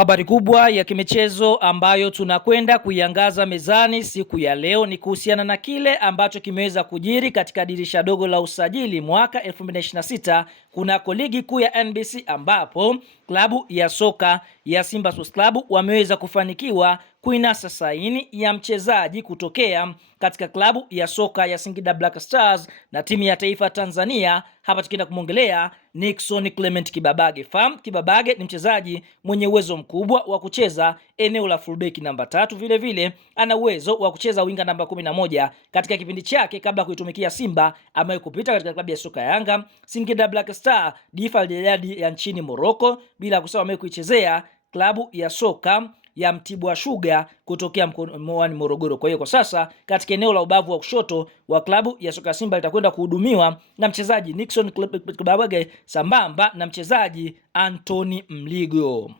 Habari kubwa ya kimichezo ambayo tunakwenda kuiangaza mezani siku ya leo ni kuhusiana na kile ambacho kimeweza kujiri katika dirisha dogo la usajili mwaka 2026 kunako ligi kuu ya NBC, ambapo klabu ya soka ya Simba Sports Club wameweza kufanikiwa kuinasa saini ya mchezaji kutokea katika klabu ya soka ya Singida Black Stars na timu ya taifa Tanzania. Hapa tukienda kumongelea Nixon Clement Kibabage. Kibabage ni mchezaji mwenye uwezo mkubwa wa kucheza eneo la fullback namba 3, vile vile ana uwezo wa kucheza winga namba 11. Katika kipindi chake kabla kuitumikia Simba amewahi kupita katika klabu ya soka ya Yanga, Singida Black Star, Difa ya nchini Morocco, bila kusahau amewahi kuichezea klabu ya soka ya Mtibwa Sugar kutokea mkoani Morogoro. Kwa hiyo kwa sasa katika eneo la ubavu wa kushoto wa klabu ya soka Simba litakwenda kuhudumiwa na mchezaji Nixon Kibabage sambamba na mchezaji Anthony Mligo.